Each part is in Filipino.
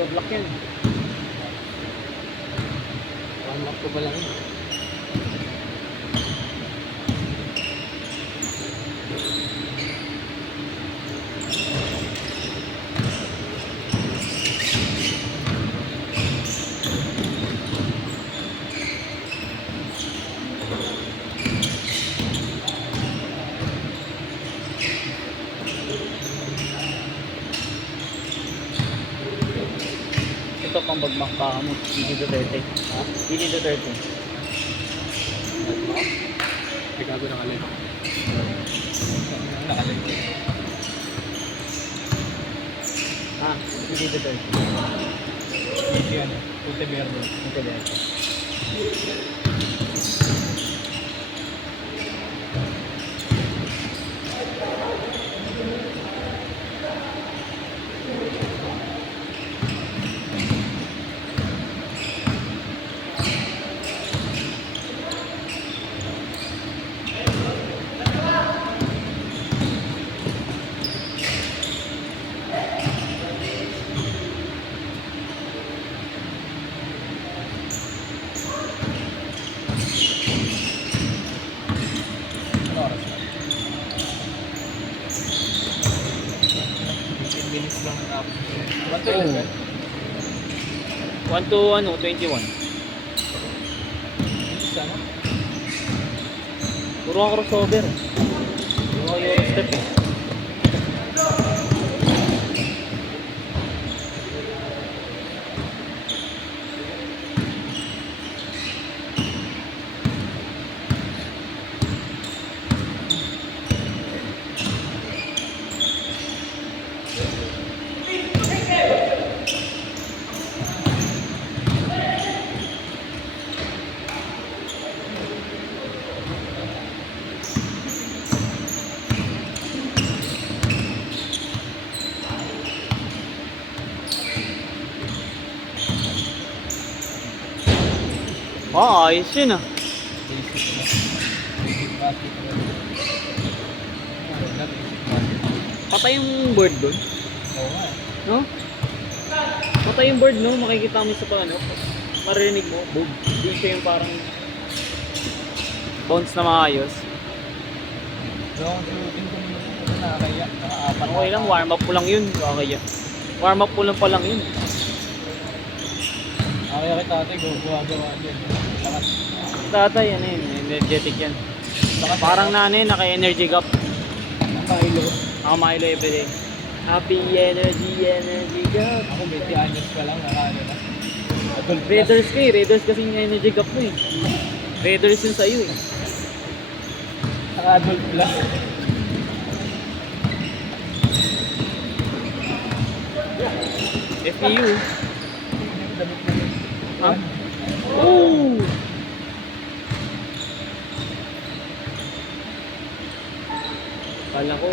Overlock yan. Warm up ko ba lang yun? Ito pang bagmak pa mo. Hindi Duterte. Ha? Hindi Duterte. Ay, gago nakalay. Nakalay. Ah, hindi Duterte. Hindi yan. Puti meron. Hindi Duterte. Ano oras na? 15 minutes lang tapos. One to 11. 1 to 21. Ano? Puro ang crossover. Puro ang Eurostep eh. Ah, ayos yun ah. Basic na. Basic na. Ano, not basic basic. Patay yung board doon. Oo nga. No? Patay yung board no? Makikita mo sa paano. Marinig mo. Boom. Di siya yung parang bounce na maayos. So, ang shooting ko nito nakakaya. Nakaapat. Okay lang, warm up po lang yun. Okay. Warm up po lang pa lang yun. Kaya kita ate, gawa din. Lakas. Tatay, ano yun, energetic yan. Parang na ano yun, naka-energy gap. Nakailo. Ako Milo everyday. Happy energy gap. Ako 20 anyos pa lang, nakaano na. Adult plus. Raiders ka eh, Raiders kasi yung energy gap mo eh. Raiders yun sa'yo eh. Naka-adult plus. FPU. Damit na yun. Ha? Oh! Kala ko.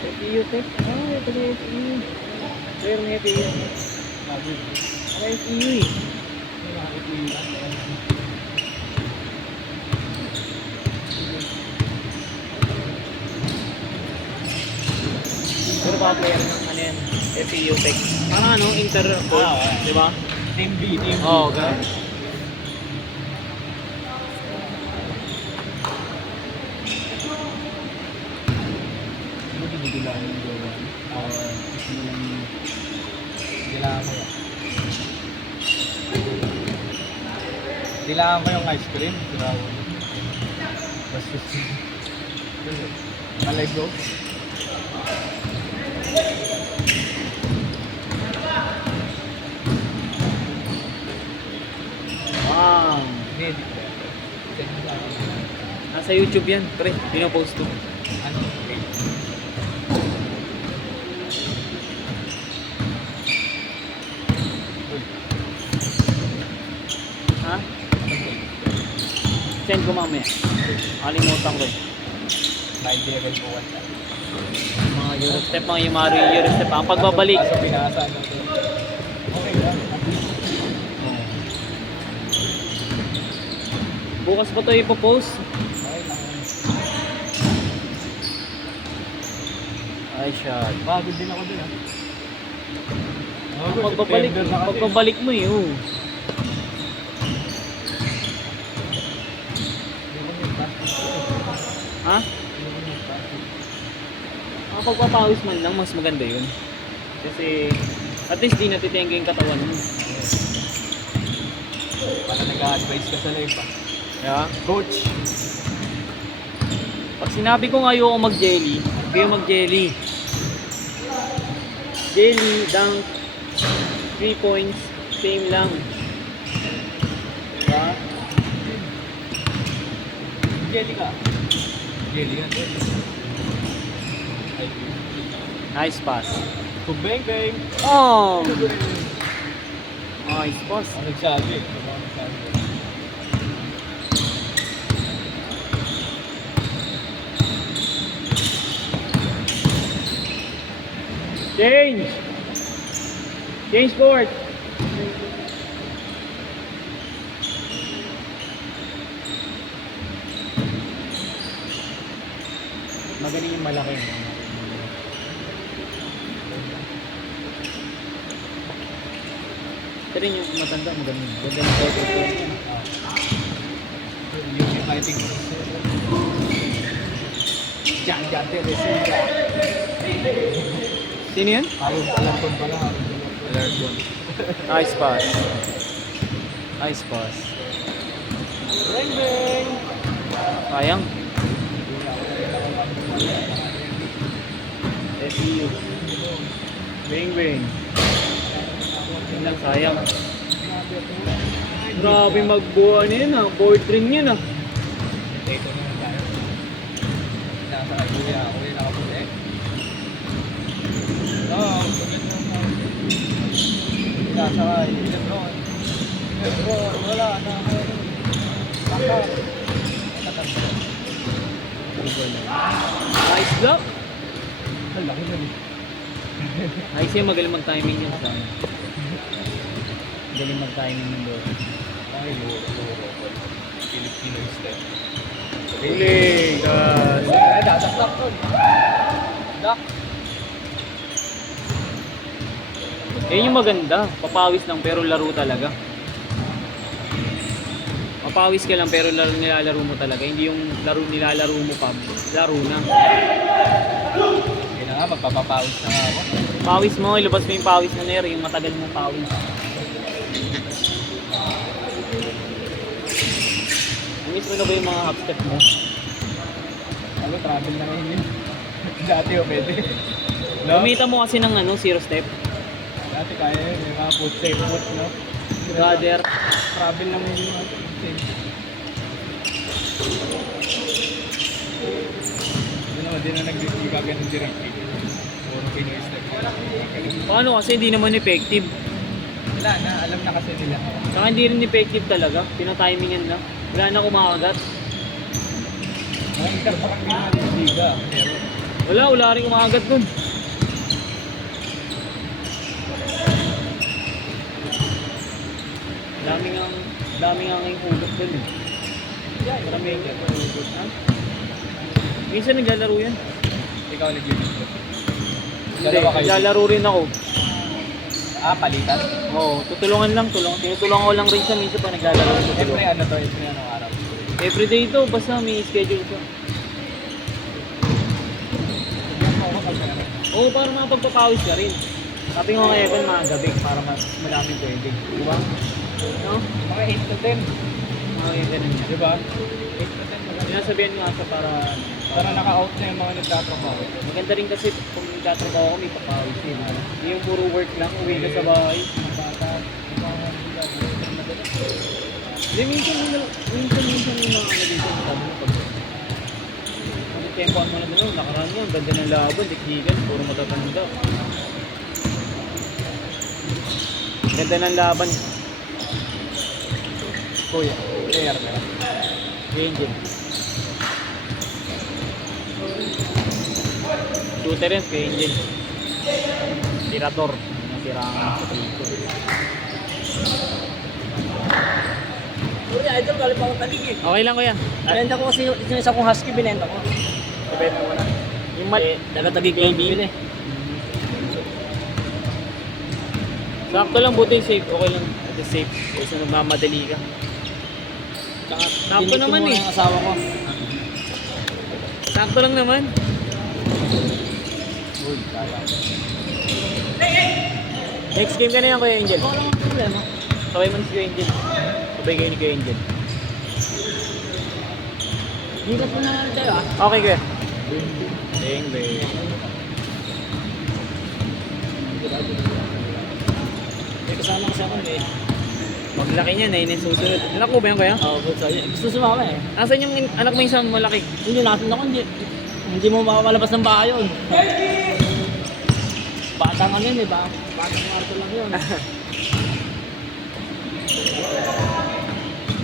FPU tech? Ah, ito na FPU. Rare ng FPU. Sabi. Ano FPU eh? Pero pa player ng ano yan? FPU tech. Parang ano, Interpol. Di ba? Team B, Team B. Oo, ganun. Ano dinidilaan yung gawa? Gusto mo lang dilaan ko yan. Dilaan ko yung ice cream. Siraw. Basta Malego. Wow! Hindi. Nasa YouTube yan, pre. Pinopost ko. Ano? Ha? Send ko mamaya. Kalimutan ko eh. Nigerian po one time. Mga Eurostep, mga Yumari Eurostep. Ang pagbabalik. Kaso pinasa lang ito. Okay lang. Bukas pa ito ipopost. Okay lang. Ay, shot. Pagod din ako dun ah. Pagbabalik mo eh, oh. Ha? Pagpapawis man lang, mas maganda yun. Kasi, at least di natitenga yung katawan mo. Para nag-a-advise ka sa life ah. Yeah. Coach! Pag sinabi kong ayoko mag-jelly, kayo mag-jelly. Jelly, dunk, 3 points, same lang. Diba? Jelly ka. Jelly yan. Nice pass. Bang bang! Oh! Nice pass. Ang nagsabi. Change! Change board! Magaling yung malaki. Ito rin yung matanda, magaling. Ganda ng photo ko. Yung fighting. Jan Teresita. Sino yun? Harold Alarcon pala. Alarcon. Nice pass. Nice pass. Bang bang! Sayang. SEU. Bang bang. Yun lang, sayang. Grabe magbuhan yun ah. Board ring yun ah. Ito naman tayo. Nasa kay Kuya. Kuya nakaputi. Oo. Nasa kay Lebron. Lebron. Wala. Saka. Nice block. Ang laki na rin. Nice yun, magaling mag-timing yun sa amin. Magaling mag-timing yung board. Ay, luro. Filipino step. Galing, guys. Dadaklak nun. Dak. Yan yung maganda. Papawis lang pero laro talaga. Papawis ka lang pero nilalaro mo talaga. Hindi yung nilalaro mo pa. Laro na. Kaya na nga, magpapapawis na nga ako. Pawis mo, ilabas mo yung pawis na Ner, yung matagal mong pawis. Miss mo na ba yung mga half step mo? Ano, travel na ngayon yun. Dati o pwede. No? Gamitan mo kasi ng zero step. Dati kaya yun, yung mga foot safe foot, no? Gather. Travel na ngayon yung mga foot safe. Hindi na nag-gaganon si Ricky. Puro Pinoy step. Paano kasi hindi naman effective? Wala na, alam na kasi nila. Saka hindi rin effective talaga. Pinatimingan na. Wala na kumakagat. Ang parang ginawa ng liga. Pero Wala rin kumakagat dun. Daming ang hulog dun eh. Marami yung hulog. Ha? Minsan naglalaro yan. ikaw nag-YouTube. Hindi, Dalawa kayo. naglalaro rin ako. Ah, palitan? Oo, tutulungan lang. Tinutulungan ko lang rin siya minsan pa naglalaro. Every ano to, every anong araw. Everyday ito, basta may schedule siya. Oo, para makapagpapawis ka rin. Sabi ko nga Evan, mga gabi para mas maraming pwede. Di ba? No? Mga 8 to 10. Mga ganun niya. Di ba? 8 to 10 maganda. Sinasabihan nga sa Para naka-out na yung mga nagtatrabaho. maganda rin kasi kung nagtatrabaho ko may papawis din. Hindi yung puro work lang, uwi ka sa bahay. Mga bata, mga madala. Hindi, minsan yung mga dito sa tabi mo. Pag tempoan mo na doon, nakaraan mo, ang ganda ng laban, dikdikan, puro matatanda. Ganda ng laban. Kuya, player ka. Angel. Shooter yan, kay Angel. Tirador. Nasiraan sa trito. Kuya, idol, galing pa akong talig eh. Okay lang kuya. Binenta ko kasi yung isa kong husky, binenta ko. Ibenta mo na. Yung mat... Dagatagig ko yung bibili. Sakto lang, buti safe. Okay lang. Ito safe. Kasi nagmamadali ka. Tsaka, Sakto tinit ko naman muna eh. yung asawa ko. Sakto lang naman. Uy, kaya. Next game ka na yan, Kuya Angel. Wala namang problema. Sabay mo na si Kuya Angel. Sabay kayo ni Kuya Angel. Higas mo na lang tayo ah. Okay, Kuya. Bing, bing. May kasama kasi ako eh. Maglaki niya, na yun yung susunod. Anak mo ba yan, Kuya? Oo, good sa'yo. Gusto sumama eh. Nasaan yung anak mo yung isang malaki? Hindi natin ako, hindi mo makakalabas ng bahay yun. Batang ano yun eh, batang marto lang yun.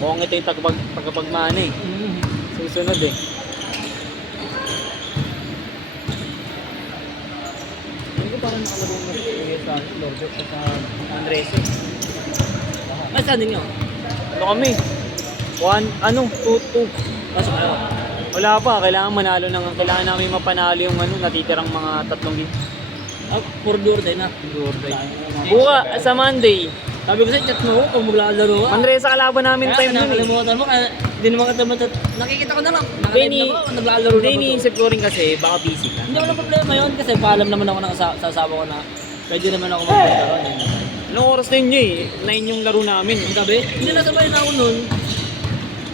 Mukhang ito yung tagapagmana eh. Mm. Susunod eh. Hindi ko parang nakalagay na rin sa Lord at sa Andres eh. Ay, saan din yun? Ano kami? 2-2. Pasok kayo. Wala pa, kailangan manalo ng kailangan namin mapanalo yung natitirang mga 3 game. Ah, puro durde na. Buka sa Monday. Sabi ko sa chat mo, kung maglalaro ka. Manresa kalaban namin Kaya 5 yun eh. nakalimutan mo, kaya hindi naman kita nakikita ko na lang. Hindi, Nakalive na ba? Naglalaro na Hindi, ba to? iniisip ko rin kasi baka busy ka. Hindi wala problema yun kasi paalam naman ako sa asawa ko na pwede naman ako maglalaro. Anong oras na yun nyo eh? 9 yung laro namin. Ang gabi, hindi nasabay na ako nun.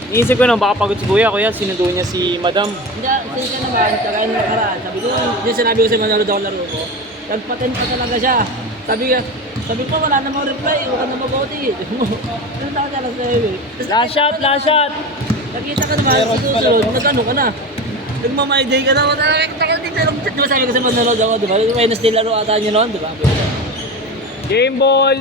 Iniisip ko na baka pagod si Kuya, Kuya sinundo niya si Madam. Hindi, siya naman, kagaya nung nakaraan. Sabi ko, hindi sinabi ko sa manonood ako laro ko. Nagpatent pa talaga siya. Sabi ko, wala namang reply, huwag ka na mabuti. Ano na ka sa iyo eh. Last shot, last shot! Nakita ka naman, sa susunod, nag-ano ka na. Nagmamay day ka na, nakikita ka na dito. Di ba sabi ko sa manonood ako, di ba? Wednesday laro ata niya noon, di ba? Game ball!